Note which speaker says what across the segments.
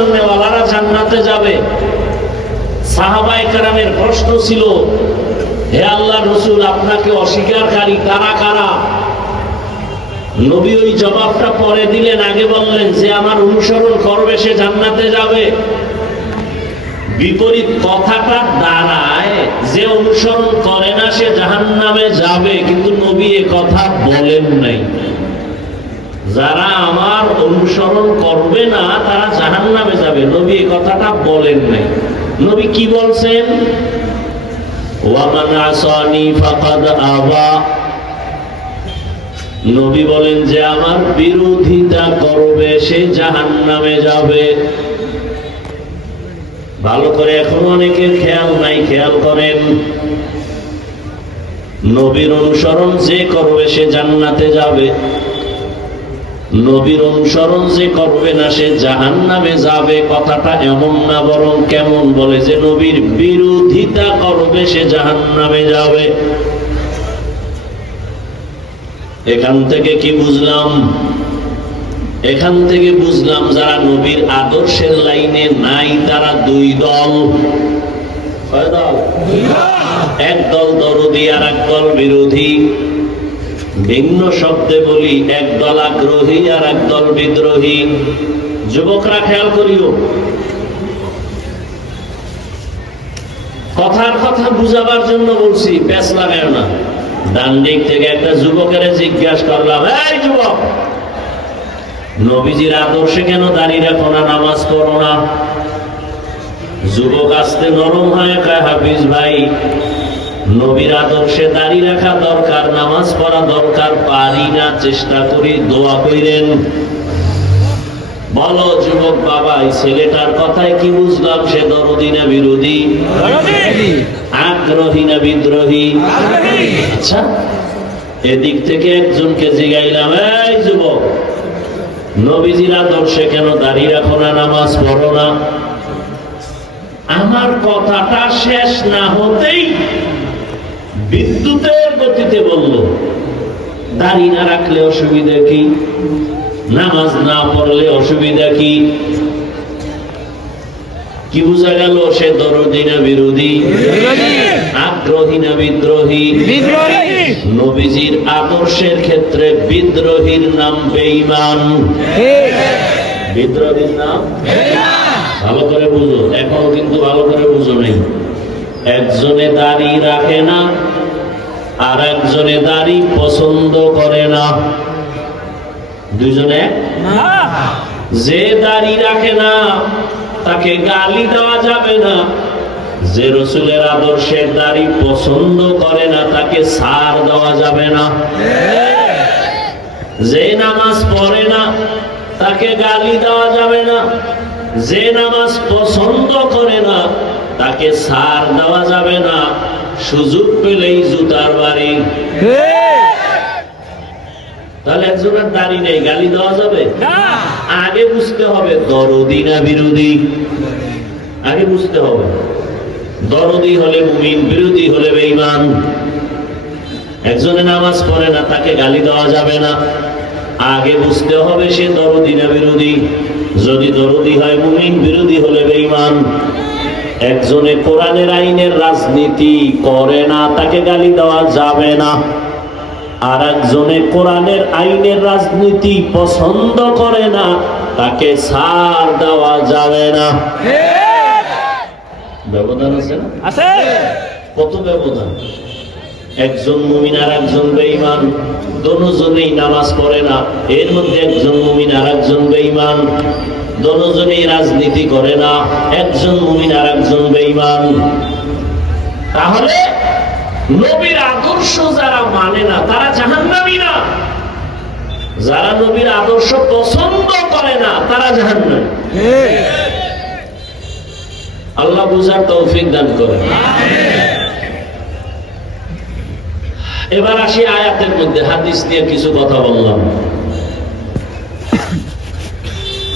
Speaker 1: মাননেওয়ালারা জান্নাতে যাবে। সাহাবাই কারামের প্রশ্ন ছিল, হে আল্লাহ রসুল, আপনাকে অস্বীকারী কারা কারা? নবী ওই জবাবটা পরে দিলেন, আগে বললেন, যে আমার অনুসরণ করবে, সে জান্নাতে যাবে। বিপরীত কথাটা দাঁড়ায়, যে অনুসরণ করে না, সে জাহান্নামে যাবে। কিন্তু নবী এ কথা বলেন নাই। যারা আমার অনুসরণ করবে না, তারা জাহান্নামে যাবে। নবী এ কথাটা বলেন নাই। নবী কি বলছেন? নবী বলেন যে, আমার বিরোধিতা করবে, সে জাহান্নামে যাবে। ভালো করে এখন অনেকের খেয়াল নাই, খেয়াল করেন। নবীর অনুসরণ যে করবে, সে জান্নাতে যাবে। নবীর অনুসরণ যে করবে না সে জাহান নামে যাবে কথাটা এমন না বরং কেমন বলে যে নবীর বিরোধিতা করবে সে জাহান নামে যাবে। এখান থেকে কি বুঝলাম? এখান থেকে বুঝলাম যারা নবীর আদর্শের লাইনে নাই তারা দুই দল? এক দল দরদি আর এক দল বিরোধী। ভিন্ন শব্দে বলি একদল আগ্রহী আর একদল বিদ্রোহী। যুবকরা খেয়াল করিও। কথার কথা বুঝাবার জন্য বলছি প্যাস লাগায় না। ডান দিক থেকে একটা যুবকের জিজ্ঞাসা করলাম, এই যুবক, নবীজির আদর্শে কেন দাঁড়িয়ে রাখো না, নামাজ পড়ো না? যুবক আসতে নরম হয়ে ভাই নবীর আদর্শে দাঁড়িয়ে রাখা দরকার নামাজ পড়া দরকার পারি না চেষ্টা করি দোয়া কইরেন বলো যুবক বাবা এই ছেলেটার কথায় কি বুঝলাম? সে দরদি না বিরোধী? আগ্রহী না বিদ্রোহী? আচ্ছা এদিক থেকে একজনকে জিগাইলাম এই যুবক নবীজির আদর্শে কেন দাঁড়িয়ে রাখো না নামাজ পড়ো না? আমার কথাটা শেষ না হতেই বিদ্যুতের গতিতে বলল দাড়ি না রাখলে অসুবিধা কি? নামাজ না পড়লে অসুবিধা কি? কি বোঝা গেল? সে দরদি না বিরোধী? আগ্রহী না বিদ্রোহী? নবীজির আদর্শের ক্ষেত্রে বিদ্রোহীর নাম বেঈমান। বিদ্রোহীর নাম ভালো করে বুঝো। এখনও কিন্তু ভালো করে বুঝো নেই। একজনে দাড়ি রাখে না আর একজনে দাড়ি পছন্দ করে না। দুজনে যে দাড়ি রাখে না তাকে গালি দেওয়া যাবে না। যে রসুলের আদর্শের দাড়ি পছন্দ করে না তাকে সার দেওয়া যাবে না। যে নামাজ পড়ে না তাকে গালি দেওয়া যাবে না। যে নামাজ পছন্দ করে না তাকে সার দেওয়া যাবে না। সুযোগ পেলেই জুতার বাড়ি। তাহলে একজনের দাড়ি নেই গালি দেওয়া যাবে? আগে বুঝতে হবে দরদি না বিরোধী। আগে বুঝতে হবে। দরদি হলে মুমিন বিরোধী হলে বেঈমান। একজনে নামাজ পড়ে না তাকে গালি দেওয়া যাবে না। আগে বুঝতে হবে সে দরদি না বিরোধী। যদি দরদি হয় মুমিন বিরোধী হলে বেঈমান। একজনে কোরআনের আইনের রাজনীতি করে না তাকে গালি দেওয়া যাবে না। আর একজনে কোরআনের আইনের রাজনীতি পছন্দ করে না তাকে সার দেওয়া যাবে না। ব্যবধান আছে না?
Speaker 2: আছে।
Speaker 1: কত ব্যবধান? একজন মুমিন আর একজন বেঈমান দোনোজনেই নামাজ পড়ে না এর মধ্যে একজন মুমিন আর একজন বেঈমান। দোনোজনেই রাজনীতি করে না, একজন মুমিন আর একজন বেঈমান। তাহলে নবীর আদর্শ যারা মানে না, তারা জাহান্নামী না। যারা নবীর আদর্শ পছন্দ করে না, তারা জাহান্নামী। আল্লাহ বুঝার তৌফিক দান করে এবার আসি আয়াতের মধ্যে, হাদিস নিয়ে কিছু কথা বললাম।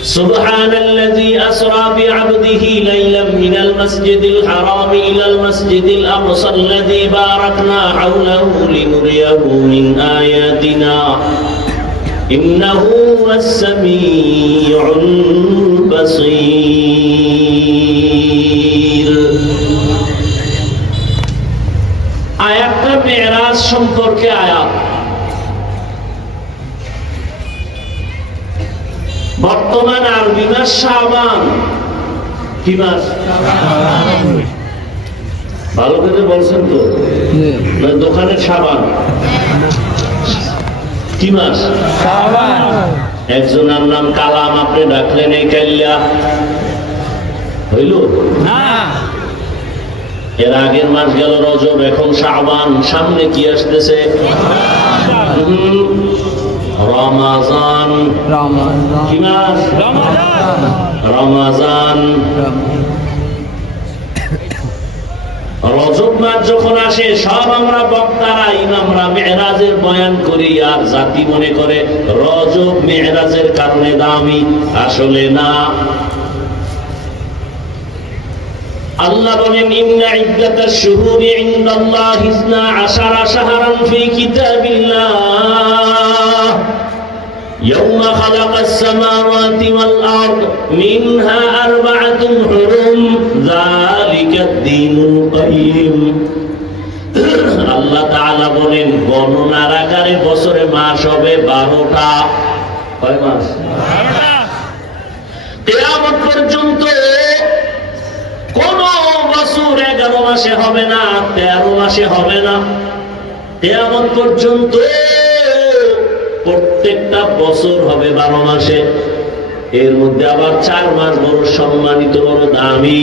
Speaker 1: سبحان الذي أسرى بعبده ليلا من المسجد الحرام إلى المسجد الأقصى الذي باركنا حوله لنريه من آياتنا إنه هو السميع البصير আয়াতটা মেয়েরাজ সম্পর্কে আয়াত বর্তমান আরবি মাস শাবান কি মাস ভালো করে বলছেন তো। দোকানের সাবান কি মাস একজনের নাম কালাম আপনি ডাকলেন এই কাল্লা হইল? এর আগের মাস গেল রজব এখন শাবান সামনে কি আসতেছে? রমাজান। কি মাস? রমাজান। রজব মাস যখন আসে সব আমরা বক্তারা ইমামরা মেহরাজের বয়ান করি আর জাতি মনে করে রজব মেহরাজের কারণে দামি। আসলে না। আল্লাহ বলেন, ইন্না ইদ্দাতাশ শুহুরি ইনদাল্লাহি ইসনা আশারা শাহরান ফি কিতাবিল্লাহ। ইয়াউমা খালাকাস সামাওয়াতি ওয়াল আরদ, মিনহা আরবাআতুন হুরুম, যালিকাদ দীনুল আল্লাহ তাআলা বলেন, গণনার আকারে বছরে মাস হবে 12টা কয় মাস? 12 মাসে হবে না, তেরো মাসে হবে না। কেয়ামত পর্যন্ত প্রত্যেকটা বছর হবে বারো মাসে। এর মধ্যে আবার চার মাস বড় সম্মানিত, বড় দামি।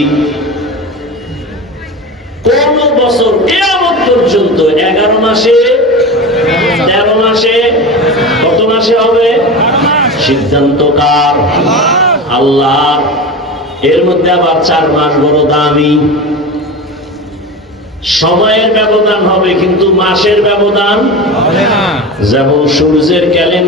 Speaker 1: কোন বছর কেয়ামত পর্যন্ত? এগারো মাসে? তেরো মাসে? কত মাসে হবে? সিদ্ধান্ত কার? আল্লাহ এর মধ্যে আবার চার মাস বড় দামি। সময়ের ব্যবধান হবে কিন্তু মাসের ব্যবধান যেমন সূর্যের ক্যালেন্ডার